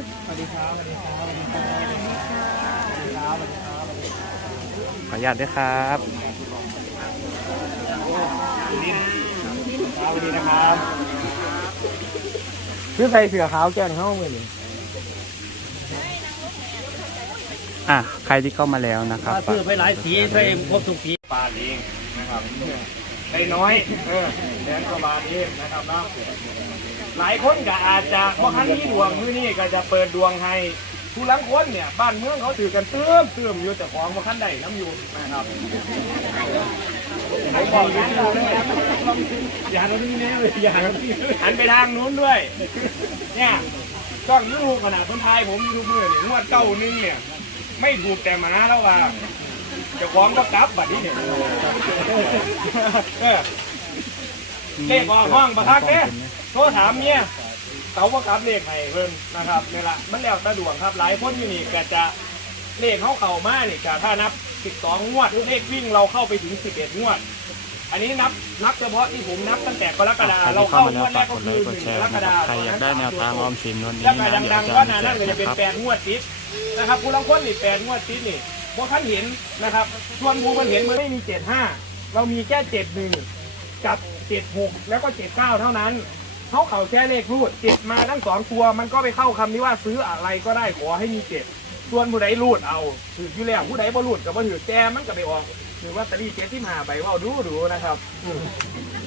สวัสดีครับสวัสดีครับสวัสดีครับสวัสดีครับสวัสดีครับขออนุญาตด้วยครับสวัสดีนะครับซื้อใส่เสือขาวแกงเข้ามือนี่อะใครที่เข้ามาแล้วนะครับซื้อไปหลายสีใส่ครบทุกสีปลาเองนะครับได้น้อยเออแสนกว่าบาทเองนะครับนาะ หลายคนก็อาจจะเพราะครั้งนี้ดวงมื้อนี้ก็จะเปิดดวงให้ผู้ลังคนเนี่ย บ้านเมืองเขาถือกันเติมเติมอยู่แต่ของมาขั้นใดน้ำอยู่นะครับบอกย่าเราเลยอย่าเราที่นี่เลยอย่าเราที่หันไปทางนู้นด้วย เนี่ยช่องยูทูบขนาดคนไทยผมยูทูบเบอร์เนี่ยงวดเก้านึงเนี่ย ไม่ถูกแต่มาแล้วว่าจะฟ้าของก็กลับบัดนี้เนี่ยเออเลขออกห้องประคักเนี่ย โทรถามเมียเขาว่ากลับเลขให้เพิ่นนะครับนี่ละมันแล้วแตะดวงครับ หลายคนอยู่นี่ก็จะเลขเขาเข่ามาเนี่ยจะถ้านับ 12 งวดเลขวิ่งเราเข้าไปถึง 11 งวด อันนี้นับนับเฉพาะที่ผมนับตั้งแต่กรกฎาใครเราที่เข้าเข้ามาแล้วงวดแรฝากกกก็ดไลคือค์กด1แชกร์รกฎานะครับใครอยากได้แนวทางออมสินวันนี้แล้วก็นะเดี๋ยวดังจะๆก็มีนาแจนั่กนก็จะเป็นนะครับ8งวดติดนะครับผู้ลังคนนี่8งวดติดนี่พวกท่านเห็นนะครับส่วนผู้มันเห็นมันไม่มี75เรามีแค่71กับ76แล้วก็79เท่านั้น เขาเข่าแค่เลขรูดเจ็ดมาทั้งสองตัว มันก็ไปเข้าคำนี้ว่าซื้ออะไรก็ได้ขอให้มีเจ็ดส่วนผู้ใดรูดเอาถืออยู่แล้วผู้ใดบ่รูดกับบ่ถือแจมันก็ไปออกถือว่าตะลี่เจ็ดที่มาไปว่าดูดูนะครับอืม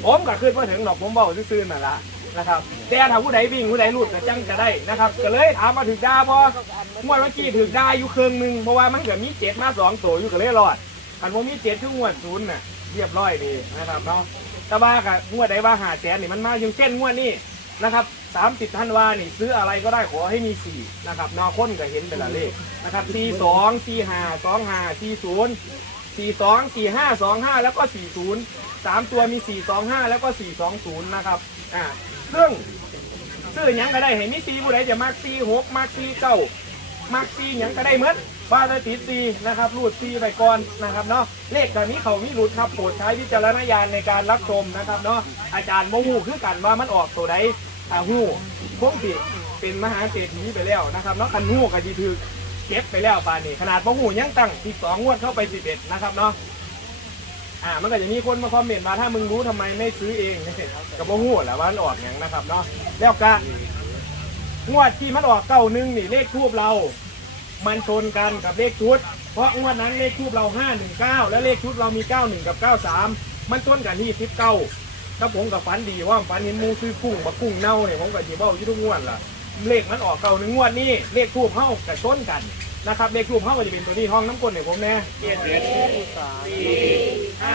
ผมก็ขึ้นมาถึงดอกผมเบาซื่อๆนั่นละนะครับ แต่ถ้าผู้ใดวิ่งผู้ใดรูดก็จังจะได้นะครับ ก็เลยถามมาถึงดาพองวดเมื่อกี้ถึงดาอยู่เครื่องหนึงเพราะว่ามันเกิดมีเจ็ดมาสองตัวอยู่ก็เลยรอดคันว่ามีเจ็ดคืองวดศูนย์น่ะเรียบร้อยดีนะครับเนาะ แต่ว่ากับงวดใดว่าหาแสนนี่มันมาอย่างเช่นงวดนี้นะครับสามสิบธันวานี่ซื้ออะไรก็ได้ขอให้มีสี่นะครับนอค้นก็เห็นเป็นละเลขนะครับสี่สองสี่ห้าสองห้าสี่ศูนย์สี่สองสี่ห้าสองห้าแล้วก็สี่ศูนย์สามตัวมีสี่สองห้าแล้วก็สี่สองศูนย์นะครับอ่าซึ่งซื้อยังก็ได้เห็นมีสี่ผู้ใดจะมากสี่หกมากสี่เก้า มักซีหยังก็ได้เหมือนบ้านได้ติดซีนะครับรูดซีไปก่อนนะครับเนาะเลขแบบนี้เขามีรุดครับโปรดใช้วิจารณญาณในการรับชมนะครับเนาะอาจารย์โมหูคือกันว่ามันออกตัวใดอ่าหูพวกสิเป็นมหาเศรษฐีไปแล้วนะครับเนาะคันหูกับจีถือเก็บไปแล้วปานนี้ขนาดโมหูยังตั้งสิบสองงวดเข้าไปสิบเอ็ดนะครับเนาะอ่ามันก็จะมีคนมาคอมเมนต์มาถ้ามึงรู้ทำไมไม่ซื้อเองกับโมหูแหละว่ามันออกอย่างนะครับเนาะแล้วก็งวดที่มันออกเก้าหนึ่งนี่เลขทูบเรา มันชนกันกับเลขชุด เพราะงวดนั้นเลขทูบเราห้าหนึ่งเก้าและเลขชุดเรามีเก้าหนึ่งกับเก้าสามมันชนกันที่สิบเก้าถ้าผมกับฝันดีว่าฝันเห็นหมูซื้อกุ้งมากุ้งเน่าเนี่ยผมกับจีบเบ้าอยุทุกงวดล่ะเลขมันออกเก้าหนึ่งงวดนี้เลขทูบเข้ากับชนกันนะครับเลขทูบเข้าก็จะเป็นตัวนี้ห้องน้ำกลเนี่ยผมแน่เจ็ดเจ็ดสี่ห้า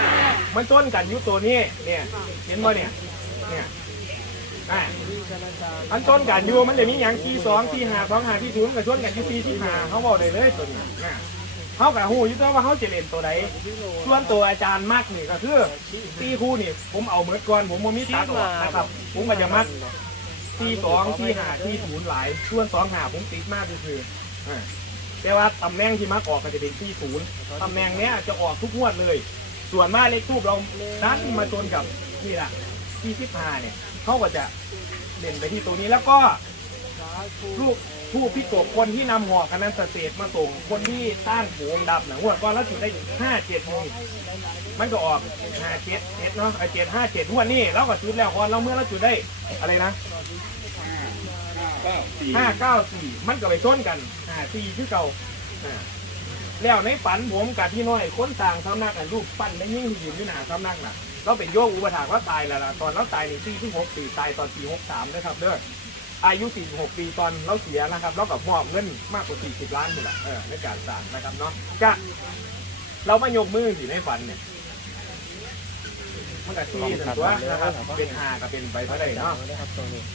มันชนกันอยุตัวนี้เนี่ยเห็นบ่เนี่ยเนี่ยอ่า อันต้นกันอยู่มันจะมีอย่างที่สองที่หาสองหาที่ศูนย์กับชนกันที่สี่ที่หาเขาบอกได้เลยตัวนี้นะเขากับหูอยุ่ตัวว่าเขาจะเล่นตัวใดส่วนตัวอาจารย์มักนี่ก็คือตีคู่นี่ผมเอาเมื่อก่อนผมบ่มีตัดออกนะครับ ผมก็จะมักที่สองที่หาที่ศูนย์หลายส่วนสองหาผมติดมากก็คือแต่ว่าตำแหน่งที่มักออกก็จะเป็นที่ศูนย์ตำแหน่งเนี้ยจะออกทุกงวดเลย ส่วนมากเลขทูบเราดันมาชนกับนี่แหละที่สิบห้าเนี่ยเขาก็จะ เด่นไปที่ตัวนี้แล้วก็ลูกผู้พิกบคนที่นำห่อคณะเกษตรมาส่งคนที่สร้างโผงดับหนังหัวดก้อนแล้วจุดได้ห้าเจ็ดโมงมันก็ออกห้าเจ็ดเจ็ดเนาะไอเจ็ดห้าเจ็ดหัวดนี่แล้วก็จุดแล้วก่อนแล้วเมื่อเราจุดได้อะไรนะห้าเก้าสี่มันก็ไปชนกันห้าสี่คือเก่าอ่าแล้วในฝันผมกับที่น้อยคนต่างสำนักอันรูปปั้นได้ยิ่งที่ยืนอยู่หน้าสำนักน่ะ เราเป็นโยกอุปถากว่าตายแล้วล่ะตอนเราตายในปีที่หกสี่ตายตอนปีหกสามนะครับเด้ออายุ 46 ปีตอนเราเสียนะครับเรากับมอบเงินมากกว่า 40 ล้านนี่แหละเออในการสางนะครับเนาะจะเรามายกมืออยู่ในฝันเนี่ย มันก็ซีถึงตัวนะครับเป็นหากับเป็นใบพระได้เนาะ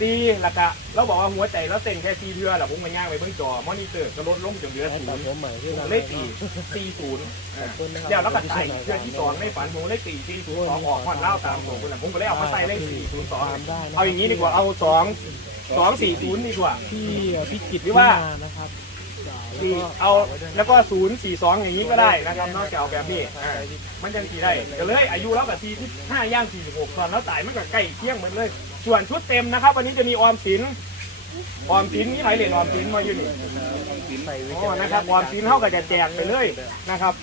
ซีแล้วก็เราบอกว่าหัวใจเราเต้นแค่ซีเทือแหละผมมันย่างไปเบิ่งจอมอนิเตอร์ก็ลดลงจนเหลือศูนย์เลขสี่สี่ศูนย์เดี๋ยวแล้วก็ใส่เพื่อที่สองในฝันผมเลขสี่สี่ศูนย์สองออกผ่อนเล่าตามผมผมก็เลยเอามาใส่เลขสี่ศูนย์สองเอาอย่างนี้ดีกว่าเอาสองสองสี่ศูนย์ดีกว่าที่พิจิตรหรือว่านะครับ สี่เอาแล้วก็ศูนย์สี่สองอย่างนี้ก็ได้นะครับนอกจากเอาแบบนี้อ่ามันยังสี่ได้ก็เลยอายุแล้วกับสี่ที่ห้าย่างสี่หกตอนแล้วตายมันก็ใกล้เที่ยงเหมือนเลย ส่วนชุดเต็มนะครับ วันนี้จะมีออมสินออมสินมีหลายเหรียญออมสินมาอยู่นี่อ๋อนะครับออมสินเท่ากับจะแจกไปเลยนะครับ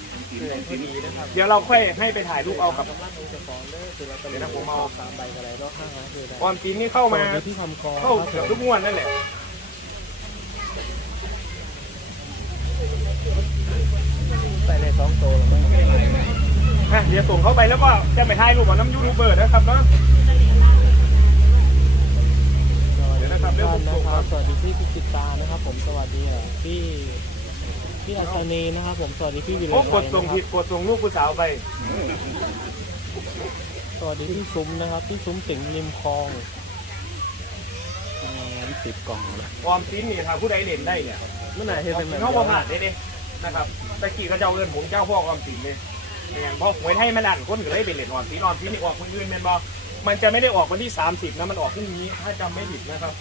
เดี๋ยวเราค่อยให้ไปถ่ายรูปเอากับเดี๋ยวนะผมเอาออมสินนี่เข้ามาเข้าเกือบทุกงวดนั่นแหละ ใส่ในสองโตแล้วมั้งอะเดี๋ยวส่งเข้าไปแล้วก็จะไปถ่ายรูปกับน้ำยูทูบเบอร์นะครับเนาะเดี๋ยวนะครับเรื่องผมนะส่งคครัรับบสวัสดีพี่พิจิตรานะครับ ผมสวัสดีอะพี่พี่อัศนีนะครับ ผมสวัสดีพี่วิเลโอ้ศกดส่งผิดกดส่งรูปผู้สาวไปสวัสดีพี่ซุ้มนะครับพี่ซุ้มสิงห์ริมคลองสิบกล่องเลยออมสินนี่ถ้าผู้ใดเล่นได้เนี่ยเมื่อไหร่เห็นเป็นแบบเขาประมาทได้เลย นะครับตะกี้เขาเจ้าเอินผมเจ้าพ่อออมสินเลยเนี่ยเพราะหวยไทยมันดันคนก็เลยไปเล่นออมสินออมสินนี่ออกคนอื่นแมนบอมันจะไม่ได้ออกวันที่ 30นะมันออกพรุ่งนี้ถ้าจำไม่ผิดนะครับ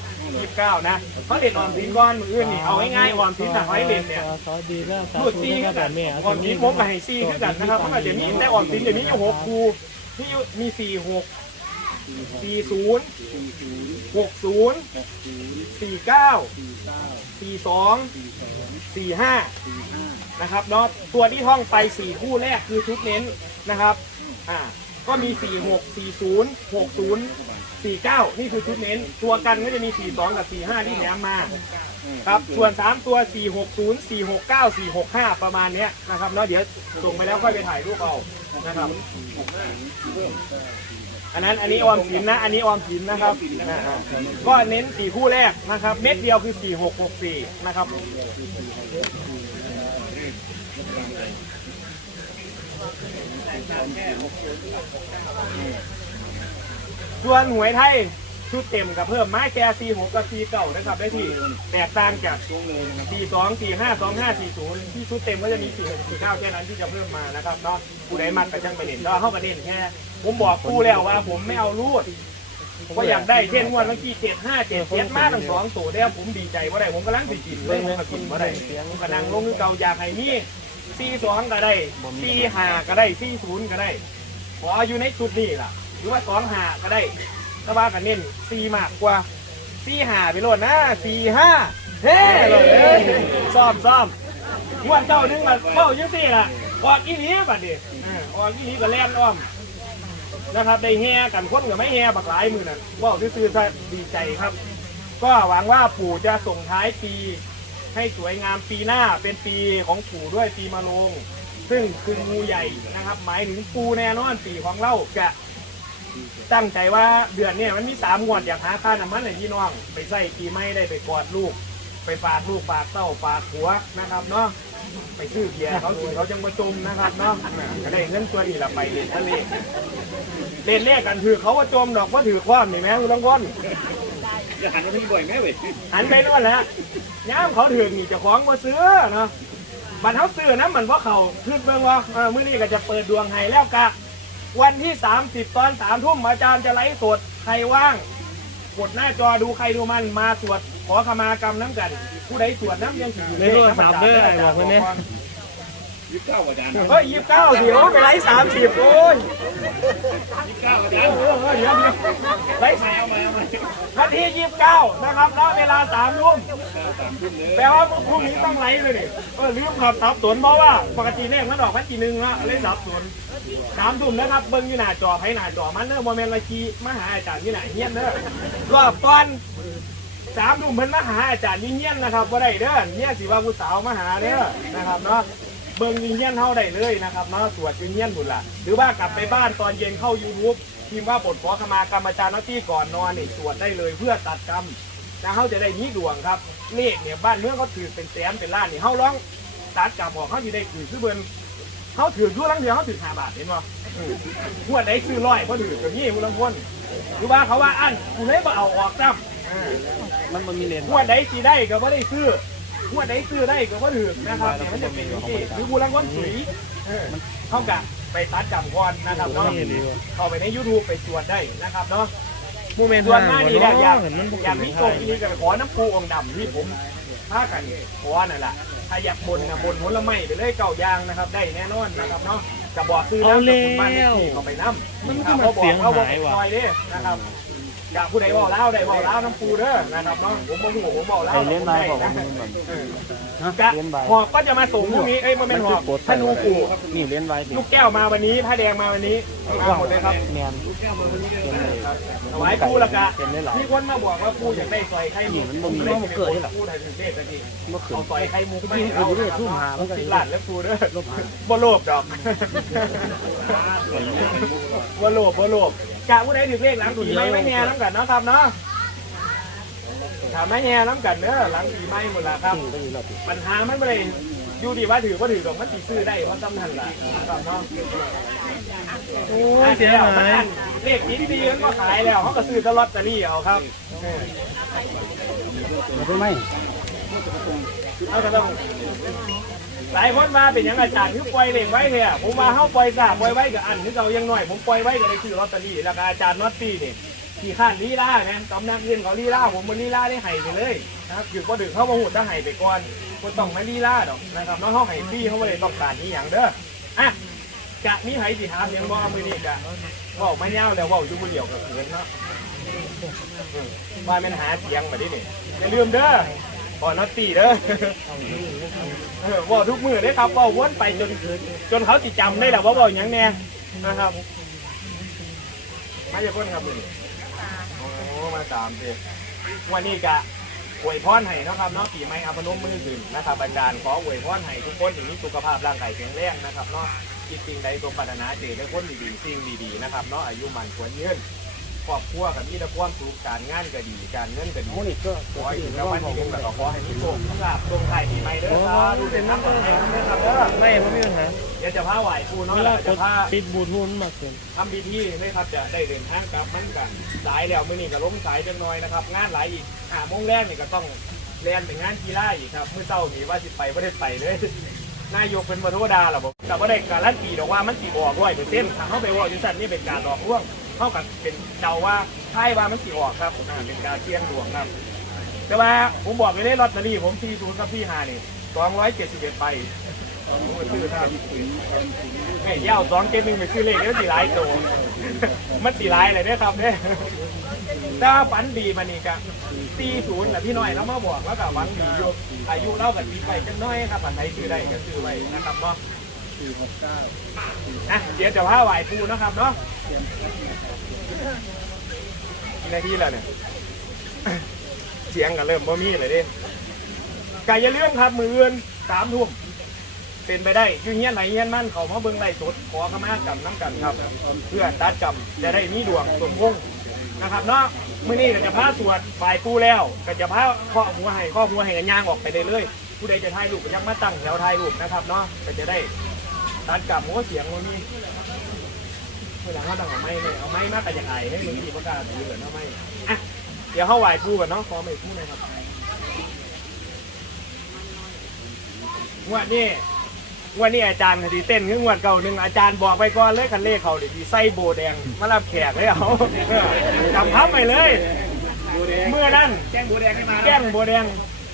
29นะเขาเล่นออมสินก้อนมืออื่นนี่เอาง่ายๆออมสินถ้าเขาให้เล่นเนี่ยสวัสดีแล้วสารูดธุซีนะคก็รับกัแบนบเมียออมสินผมกับไฮซีก็กันนะครับมันอาจจะมีแต่ออมสินจะมีอยู่หกคูที่มีสี่หก สี่ศูนย์หกศูนย์สี่เก้าสี่สองสี่ห้านะครับเนาะตัวที่ท่องไปสี่คู่แรกคือชุดเน้นนะครับอ่าก็มีสี่หกสี่ศูนย์หกศูนย์สี่เก้านี่คือชุดเน้น ตัวกันก็จะมีสี่สองกับสี่ห้าที่แถมมาครับ ส่วน 3 ตัว 460 469 465 ประมาณเนี้ยนะครับเนาะเดี๋ยวส่งไปแล้วค่อยไปถ่ายรูปเอานะครับ อันนั้นอันนี้ออมสินนะ อันนี้ออมสินนะครับอ่าๆก็เน้น4คู่แรกนะครับ เม็ดเดียวคือ4664นะครับ ส่วนหวยไทยชุดเต็มกับเพิ่มไม้แค่46กับ49นะครับได้ที่แตกต่างจากสี่สองสี่ห้าสองห้าสี่ศูนย์ที่ชุดเต็มก็จะมีสี่หกสี่เก้าแค่นั้นที่จะเพิ่มมานะครับเนาะผู้ใดมัดไปจังไปเด่นก็เข้าประเด็นแค่ ผมบอกผู้แล้วว่า ผมไม่เอารูดก็อยากได้เช่นงวดเมื่อกี้เจ็ดห้าเจ็ดเจ็ดมาทั้งสองตัวแล้วผมดีใจว่าได้ผมกำลังสิกินเลยผมก็กินว่าได้ผมกำลังลงเก่าอยากให้มีสี่สองก็ได้สี่ห้าก็ได้สี่ศูนย์ก็ได้ขออยู่ในจุดนี้ล่ะ หรือว่าสองห้าก็ได้ถ้าว่ากันเน้นสี่มากกว่าสี่ห้าไปโลดนะสี่ห้าเฮ้เลยซ่อมซ่อมงวดเจ้านึงมาเป้ายังสี่ล่ะออกอีนี้บัดเดีออกอีนี้ก็แล่นอ้อม นะครับได้แห่กันคนกับไม่แห่บักหลายมือน่ะว่าซื่อๆซะดีใจครับ ก็หวังว่าปู่จะส่งท้ายปี ให้สวยงามปีหน้าเป็นปีของปู่ด้วยปีมะโรงซึ่งคืองูใหญ่นะครับ หมายถึงปูแน่นอนปีของเราจะตั้งใจว่าเดือนเนี่ยมันมีสามงวดอยากหาค่าน้ำมันให้พี่น้อง ไปใส่ปีไม่ได้ไปกอดลูก ไปฝากลูกฝากเต้าฝากหัวนะครับเนาะ ไปซื้อเบียร์เขากินเขาจังมาจมนะครับเนาะก็ได้เงินตัวนี้ละไปเล่นทะเลเล่นเลขกันถือเขาว่าจมดอกว่าถือความนี่แม่คุณลังก้นจะหันมาที่บ่อยไหมเว้ยหันไปนู่นแหละย่ามเขาถือนี่เจะของมาซื้อเนาะบัตรเขาซื้อนะมันเพราะเขาขึ้นเบิ่งว่าเออมื้อนี้ก็จะเปิดดวงให้แล้วกะ วันที่ 30 ตอนสามทุ่มอาจารย์จะไลฟ์สดใครว่าง กดหน้าจอดูใครดูมันมาสวดข อขมากรรมน้ำกัน ผู้ใดสวดน้ำยังสิอยู่ในโทรศัพท์เด้อไอ้บอกคนนี้ ยี่สิบเก้าอาจารย์เฮ้ยยี่สิบเก้าเดี๋ยวไปไลฟ์สามสิบโอ้ยยี่สิบเก้าอาเอจารย์อเออเออเดี๋ยวเดี๋ยวไลฟ์เอามาเอามานาทียี่สิบเก้านะครับแล้วเวลาสามทุ่มสามทุ่มเลยแปลว่าพรุ่งนี้ต้องไลฟ์เลยนี่เออลืมขับสับสนเพราะว่าปกติเลขมันออกพันกี่หนึ่งละเลยสับสนสามทุ่มนะครับเบิ้งอยู่หน้าจอไพ่หน้าจอมันเด้อโมเมนต์ละคีมาหาอาจารย์ที่ไหนเฮียนเด้อรอบก่อน สามทุ่มเพิ่นมาหาอาจารย์ยิ่งเฮียนนะครับว่าได้เด้อเนี่ยสิว่าผู้สาวมาหาเด้อนะครับเนาะเบิ้งยิ่งเฮียนเท่าได้เลยนะครับเนาะสวดยิ่งเฮียนบุญละหรือว่ากลับไปบ้านตอนเย็นเข้า YouTube พิมพ์ว่าบทขอขมากรรมอาจารย์น้าที่ก่อนนอนนี่สวดได้เลยเพื่อตัดกรรมนะเขาจะได้มีดวงครับเลขเนี่ยบ้านเมืองเขาถือเป็นแสนเป็นล้านนี่เขาร้องตัดกลับบอกเขาจะได้ถือคือเบิ้นเขาถือด้วลังเดียวเขาถือห้าบาทเห็นป่ะหัวไหนซื้อร้อยเขาถือแบบนี้มุลังคนหรือว่าเขาว่าอันกูเลยมาเอาออกจ้ำ มันมันมีเลนหัวดไหนสีได้ก็ไม่ได้ซื้อหัวดไหนซื้อได้ก็ไม่ถือนะครับเนี่ยมันจะเป็นอย่างนี้หรือมุลังคนสุยเออเท่ากับไปตัดจำก่อนนะครับเนาะเข้าไปใน YouTube ไปตรวจได้นะครับเนาะโมเมนต์ส่วนมากนี่แหละอยากเห็นมันอยากมีโชคที่นี่ก็ไปขอน้ำปูองค์ดำที่ผมพากันขอนั่นแหละถ้าอยากบนนะบนผลไม้ไปเลยเก่ายางนะครับ ได้แน่นอนนะครับเนาะจะบอกซื้อน้ำกับคุณบ้านเลขที่เขาไปน้ำมันถ้าก็เขาบอเสียกงว่าบอกหายว่ะซอยเด้นะครับ อยากผู้ใดบอกเล่าได้บอกเล่าน้ำปูเด้อนะครับเนาะผมบอกหูผมบอกเล่าไอ้เลี้ยนใบบอกได้ว่านะมันแบบเออฮะกะเลี้ยนใบหอกก็จะมาส่งพรุ่งนี้เอ้ยมันเป็นหอกธนูปู่นี่เลี้ยนใบลูกแก้วมาวันนี้ผ้าแดงมาวันนี้มาหมดเลยครับแมนเป็นเลยถวายปูและกะเป็นได้หลายมีคนมาบอกว่าปูอยากได้ซอยไข่มุกมันบ่มีเลยมันเกิดที่หลังปูไทยถึงเทศสักทีเมื่อคืนเอาซอยไข่มุกที่อื่นไม่ได้ทุ่มหามันก็สิบล้านแล้วปูเด้อบ่โลภดอกบ่โลภบ่โลภ กะผู้ใดถือเลขหลังปีไม่ไม่แง่น้ำกันเนาะครับเนาะถามไม่แง่น้ำกันเด้อหลังปีไม่หมดละครับ ปัญหามันไม่ได้อยู่ดีว่าถือว่าถือดอกมันตีซื้อได้เพราะตำทันละครับเนาะโอ้ยเสียหายเลขนี้ดีมันก็ขายแล้วเขาก็ซื้อตลอดตะลี่เอาครับเออมันไม่เขาก็ต้อง หลายคนมาเป็นยังอาจารย์คือปล่อยเลขไว้เนี่ยผมมาเข้าปล่อยซาปล่อยไว้กับอันที่เรายังหน้อย ผมปล่อยไว้ก็เลยซื้อลอตเตอรี่แล้วก็อาจารย์น็อตตี้นี่ขี่ข้านลีลาไงกำนักเรียนเขาลีลาผมบนลีลาได้ไห้ไปเลยนะครับอยู่ก็ดึกเข้ามาหูดถ้าไห้ไปก่อนคนต้องมาลีลาดอกนะครับน้องเขาไห้ปี้เขาไม่ได้ต้องการนี้อย่างเด้ออะจะมีไห้สิหาเพียงบ่เอามือนี่กะเว่าไม่เน่าแล้วว่าอยู่บนเดียวกับเขินเนาะว่ามันหาเสียงมาดินี่อย่าลืมเด้อ พอนอตตี้เด้อเออว่าทุกมือได้ครับว่าวนไปจนจนเขาจิจำได้แหละว่าเว่าอย่างแน่นะครับมาจากคนครับมือนี้โอ้มาสามเดือนวันนี้กะอวยพรให้นะครับเนาะปีใหม่อัปนมมือขึ้นนะครับอาจารย์ขออวยพรให้ทุกคนอย่างนี้สุขภาพร่างกายแข็งแรงนะครับเนาะคิดสิ่งใดตัวปรารถนาเจได้คนดีๆสิ่งดีๆนะครับเนาะอายุมันควรยืน ครอบครัวกับมีแต่ความสุขการงานก็ดีการเงินก็ดีโอ้นี่ก็ขอให้ถึงรางวัลที่หนึ่งแบบขอให้มีโชคลาภตรงไทายปีใหม่เด้อครับดูเป็นน้ำก่อนนะครับเด้อไม่ไม่มีปัญหาเดี๋ยวจะพาไหวครูเนาะเวแล้ลาวจะพา ปิดบูทูนมากเกิน ทำพิธีนะครับจะได้เดินทางกลับมันกันสายแล้วมื้อนี้ก็ล้มสายจังน้อยนะครับ งานหลายอีกอ่าโมงแรกนี่ก็ต้องเรียนเป็นงานกีฬาอีกครับเมื่อเช้านี้ว่าสิไปไม่ได้ไปเลยนายกเป็นมาโทษดาหรอผมแต่ว่าได้การันตีดอกว่ามันสีออกร้อยเปอร์เซ็นต์ถ้าเขาไปว่าจังสันนี่เป็นการหลอกลวง เท่ากับเป็นเดาว่าใช่ว่ามันสีออกครับอ่าเป็นการเสี่ยงดวงครับ แต่ว่าผมบอกเลยได้ลอตเตอรี่ผมที่ศูนย์กับที่หานี่สองร้อยเจ็ดสิบเอ็ดใบซื้อครับเฮ้ยยาวสองเจ็ดหนึ่งไปซื้อเลขแล้วสีร้ายโตมันสีร้ายเลยเนี่ยครับเนี่ยถ้าฝันดีมานี่ก็ตีศูนย์แหละพี่น้อยแล้วมาบอกแล้วก็หวังดีอยู่อายุเล่ากับตีไปจังน้อยครับอันไหนซื้อได้ก็ซื้อไว้นะครับเนาะ อะเดี๋ยวจะพาไหวปูนะครับเนาะกี่นาทีแล้วเนี่ยเสียงก็เริ่มบ่มีเลยเด้กายอย่าลืมครับมือเอื่นสามทุ่มเป็นไปได้ยุ่งเงี้ยไหนเงี้ยมั่นเขามาเบิ่งไล่สดขอขมากับน้ำกันครับ เพื่อตัดกรรมจะได้มีดวงสมพงษ์นะครับเนาะมื้อนี้ก็จะพาสวดฝ่ายกูแล้ว ก็จะพาข้อหัวให้ข้อหัวให้กันย่างออกไปได้เลยผู้ใดจะถ่ายรูปก็ยังมาตั้งแถวถ่ายรูปนะครับเนาะก็จะได้ ตัดกรรมหัวเสียงมันมีเวลาเขาตั้งเอาไม้เลยเอาไม้มาแต่ยังไงให้มึงมีประกาศถือเหรอเนาะไม่อะเดี๋ยวเข้าไหวกูก่อนเนาะขอไม่พูดเลยครับงวดนี้งวดนี้อาจารย์คดีเต้นคืองวดเก่าหนึ่งอาจารย์บอกไปก่อนเลยคันเลขเขาเดี๋ยวดีไส้โบแดงมารับแขกเลยเอาเออจำพับไปเลยเมื่อนั้นแจ้งบัวแดงให้มาแก้งโบแดง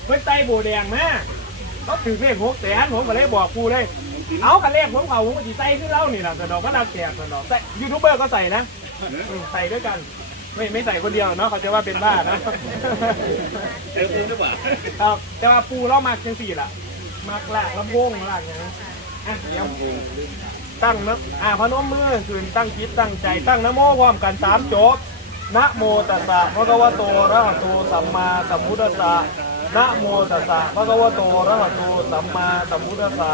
เพิ่นไส้โบแดงมาเขาถือเลขหกแสนผมก็เลยบอกกูเลย เอาคันเลขผมเขาผมก็สิใส่ขึ้นเล่านี่แหละสนอกก็รับแขกสนอกใส่ยูทูบเบอร์ก็ใส่นะอืมใส่ด้วยกัน ไม่ไม่ใส่คนเดียวเนาะเขาจะว่าเป็นบ้านะ เจอปูหรือเปล่าครับแต่ว่าปูเรามากจังสี่ล่ะมากลากลำโพงลากอย่างนั้นอะเดี๋ยวตั้งนะอ่าพนมมือคืนตั้งจิตตั้งใจตั้งนะโมพร้อมกันสามจบนะโมตัสสะภะคะวะโตอะระหะโตสัมมาสัมพุทธัสสะนะโมตัสสะภะคะวะโตอะระหะโตสัมมาสัมพุทธัสสะ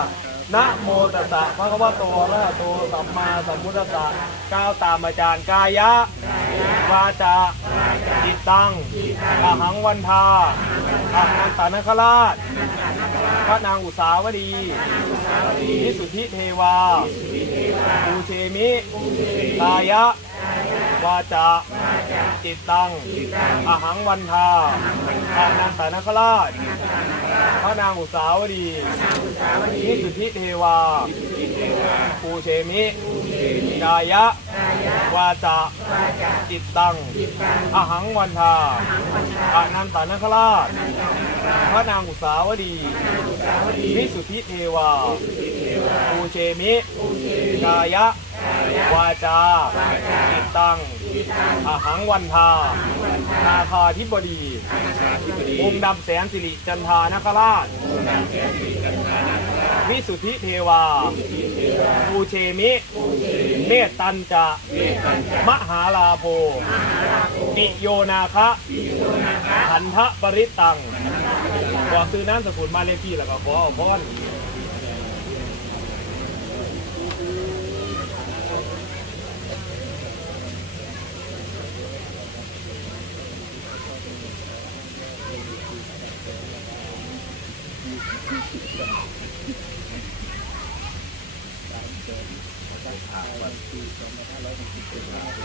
นะโมตัสสะภะคะวะโตอะระหะโตสัมมาสัมพุทธัสสะก้าวตามอาจารย์กายะวาจาจิตตังอาหังวันทาอาหังตานคราช พระนางอุสาวดีนิสุทธิเทวาภูเชมิกายะ วาจาจิตตังอาหังวันทาอานันตานคราชพระนางอุสาวดีนิสุทธิเทวาภูเชมิกายะ วาจาจิตตังอาหังวันทาอานันตานคราชพระนางอุสาวดีนิสุทธิเทวาปูเชมิกายะ วาจาจิตตังอาหังวันทานาคาธิบดีองค์ดำแสนสิริจันทานคราชวิสุทธิเทวาภูเชมิเมตตันจะ มหาลาโภปิโยนาคะขันทะปริตตัง บอกซื้อน้ำสกุลมาเลขที่แล้วก็ขอเอาพร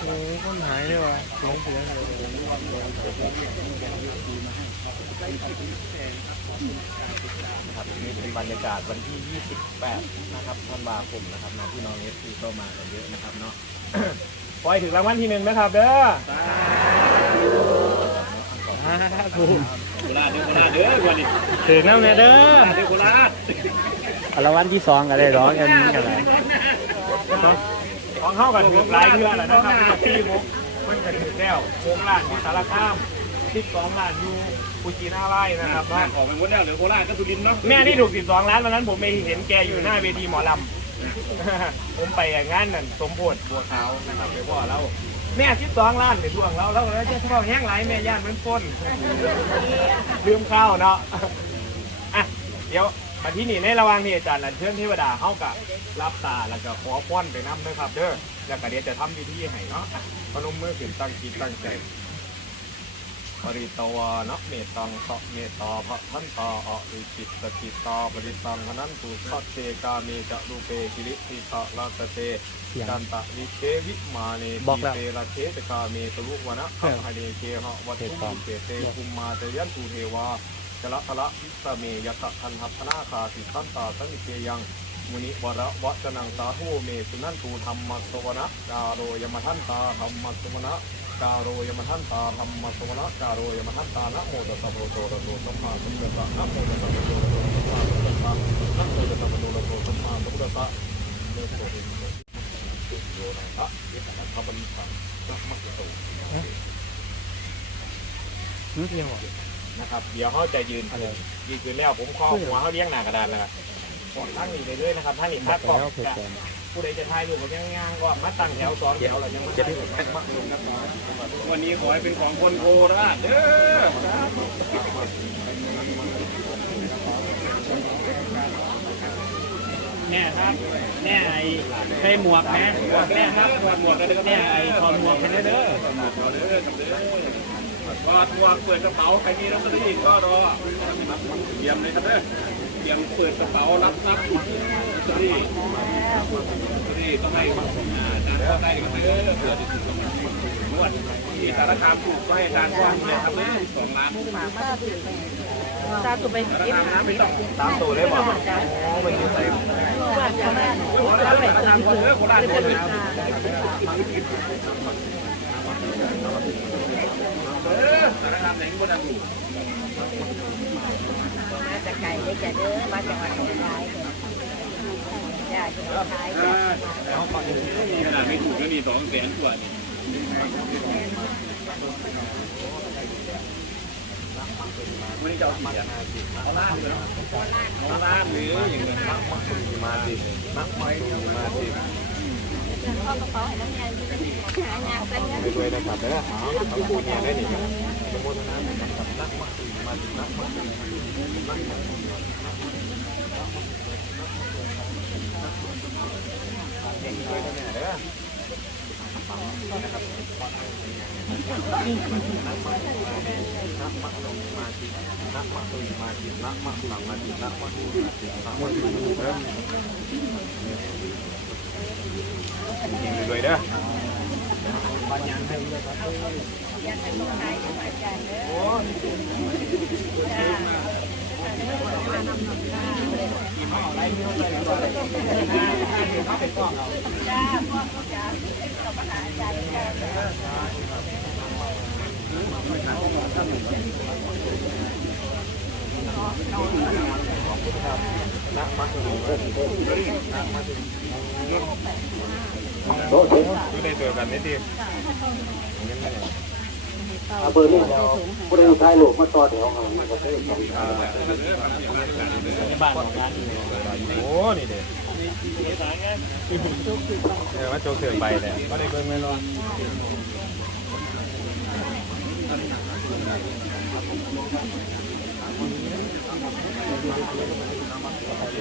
โอ้คนหายเลยว่ะเสียงเสียง ครับนี่เป็น บรรยากาศวันที่ 28 นะครับธันวาคมนะครับนะพี่น้องเอฟซีก็มากันเยอะนะครับเนาะ ปล่อยถึงรางวัลที่หนึ่งนะครับเด้อถูกโคราชเด้อโคราชเด้อวันนี้ถึงน้ำเนเด้อเด้อโคราชอละวันที่สองก็ได้ร้องกันกันเลยของเข้ากันถึงหลายเทือแล้วนะครับพี่มุกมันกันถึงแล้วโค้งล้านของสารคาม 12ล้านอยู่ปูจีน่าไร่นะครับบ้าเนาะนออกไปหมดแล้วเหลือโคราชก็สุรินทร์เนาะแม่ที่ถูก12ล้านวันนั้นผมไปเห็นแกอยู่หน้าเวทีหมอลำผมไปงานนั่นสมโพธิบัวขาวนะครับไปพ่อเราแม่ที่สองล้านไปทวงเราแล้วแล้วจะเท่าแห้งไรแม่ย่านมันป้นลืมข้าวเนาะอะเดี๋ยวมาที่นี่ในระหว่างนี้อาจารย์อัญเชิญเทวดาเข้ากับรับตาแล้วก็ขอพรไปน้ำด้วยครับเด้อแล้วก็เดี๋ยวจะทำพิธีให้เนาะอะพนมมือขึ้นตั้งจิตตั้งใจ ปริตวานะเมตังสะเมตตาพระทันตาอะริจิตตจิตาปริตังพนันตุสัตเตกาเมจะรูเปกิริติตะลาสเตกันตะวิเควิมาเนติเตระเทตกาเมตรุวนะขังหเนเกหะวัตถุเกเตคุมมาเตยันตุเทวาจละพละวิสเมยตะคันหัพนาคาสิทันตาสนิเกยังมุนิวระวัจนังสาธุเมสุนันตูธรรมสวนะดาโรยมทันตาธรรมสวนะ กาโรยมทันตาธรรมสวนะกาโรยมทันตานะโมตัสสะภะคะวะโตอะระโตสัมมาสัมพุทธัสสะนะโมตัสสะภะคะวะโตอะระโตสัมมาสัมพุทธัสสะนะโมตัสสะภะคะวะโตอะระโตสัมมาสัมพุทธะโมโตอิโยนะพระเยสสัพพะปริสังนะมะโตนี่เพียงหรอนะครับ เดี๋ยวเขาจะยืนยืนยืนแล้วผมข้อหัวเขาเลี้ยงหนากระดานแล้วกดทั้งนี้เรื่อยๆนะครับท่านนี่พักก่อน ผู้ใดจะทายอยู่ก็ยังงางก็มาตั้งแถวสองแถวเรยังไมาตั้งมักลงนะวันนี้ขอให้เป็นของคนโคราชเด้อแม่ครับแม่ไอ้ใส่หมวกนะแม่ครับถอดหมวกกันเด้อแม่ไอ้ถอดหมวกกันเด้อถอดเด้อถอดหมวกเปิดกระเป๋าใครมีลอตเตอรี่ก็รอเตรียมเลยครับเด้อ ยมเปิดกระเป๋ารับทรัพย์นี่นี่ต้องให้อาจารย์ก็ได้กันเด้อเผื่อจะถูกรางวัลงวดที่สารคามถูกก็ให้อาจารย์ก็เลยครับเด้อสองล้านตาตัวไปสารคามน้ำไม่ต้องตามตัวเลยบอกโอ้มันอยู่ใส่บ้านชาวบ้านโคราชเลยอาจารย์คนเด้อโคราชคนเลยเออสารคา มไหนก็ได้ถูกมาจากไก่ได้จะเด้อมาจากวันสงท้ายจ้าจะสงท้ายขนาดไม่ถูกแล้วนี่สองแสนกว่านี่วันนี้จะเอากี่อะเอาล้านเลยเอาล้านหรืออย่างเงี้ยมาดินักไม่มาดิพ่อกระเป๋าใไปด้วยนะครับเด้อทำบุญเนี่ยได้หนิสมมตินะนะครับนักมามาดินักมานักเก่งด้วยนะเนี่ยเด้อนักมามาดินักมาตุยมาดินักมาหลังมาดินักมาตุยมาดินักมาตุยเด้อเก่งด้วยเด้อนัก มาตุยนักมาตุย อยู่ในตัวแบบนี้ดีอาเบอร์นี่แล้วผู้ใดท้ายโลกมาต่อแถวหางมันก็ใช้ขอบ้านของงานโอ้นี่เด็กเออว่าโจเสือไปเลยก็ได้เบิ่งไม่รอดอ Thank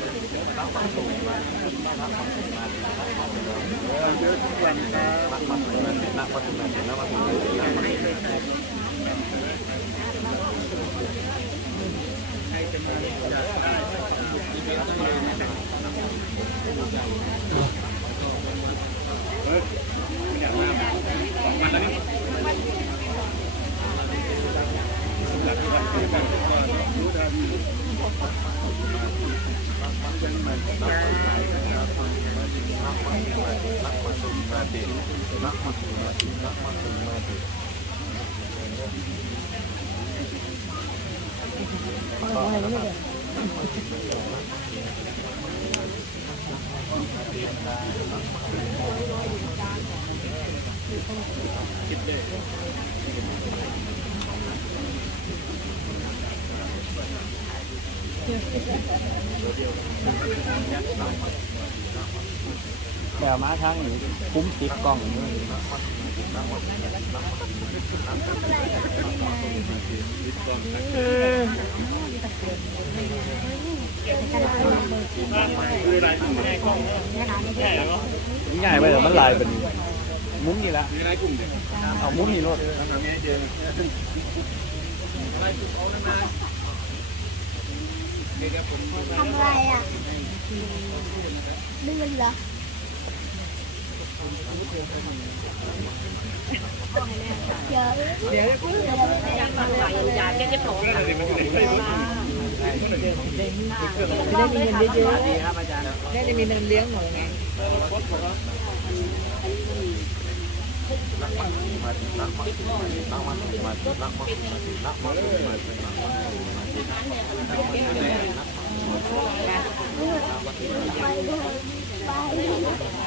you. อะไรก็ไม่รู้แต่มาทั้งนี้คุ้มติดกล้องด้ว ง่ายไปแต่มันลายเป็นมุ้งนี่ละเอามุ้งนี่รถทำอะไรอะดื้อเหรอ ได้มีเงินเยอะๆได้มีเงินเลี้ยงหนูไงไป